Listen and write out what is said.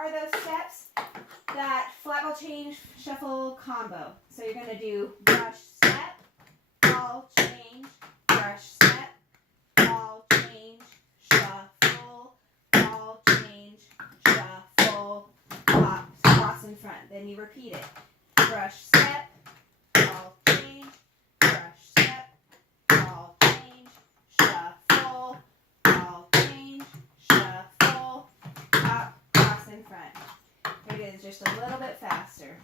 are those steps that flat ball change, shuffle combo. So you're going to do brush, step, ball, change, brush, step, ball, change, shuffle, ball, change, shuffle, pop, cross in front. Then you repeat it. Brush, step, ball, change, brush, step, ball, change, shuffle, ball, change, shuffle, pop, cross in front. Here it is, just a little bit faster.